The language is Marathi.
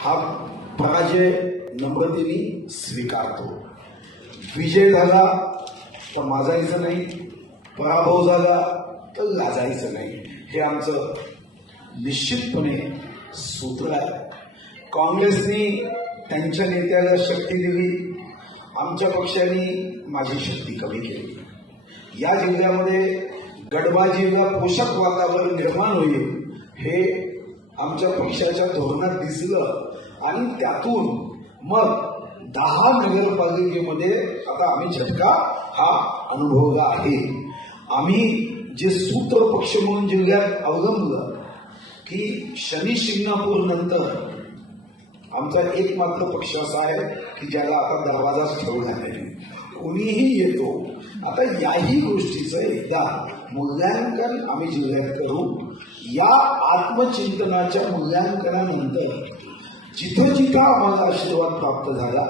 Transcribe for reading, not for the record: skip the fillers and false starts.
हा पराजय नम्रतेने स्वीकारतो। विजय झाला तर माजायचं नाही, पराभव झाला तर लाजायचं नाही, हे आमचं निश्चितपणे सूत्र आहे। काँग्रेसने त्यांच्या नेत्याला शक्ती दिली, आमच्या पक्षाने माझी शक्ती कमी केली। या जिल्ह्यामध्ये गडबाजीला पोषक वातावरण निर्माण होईल हे आमच्या पक्षाच्या धोरणात दिसलं आणि त्यातून मग 10 नगरपालिकेमध्ये आता आम्ही झटका हा अनुभवला आहे। आम्ही जे सूत्र पक्ष म्हणून जिल्ह्यात अवलंबलं की शनी शिंगणापूर नंतर आमचा एकमात्र पक्ष असा आहे की ज्याला आता दरवाजाच ठेवला नाही, कुणीही येतो। आता याही गोष्टीचं एकदा मूल्यांकन आम्ही जिल्ह्यात करू। या आत्मचिंतनाच्या मूल्यांकनानंतर जिथं जिथं आम्हाला आशीर्वाद प्राप्त झाला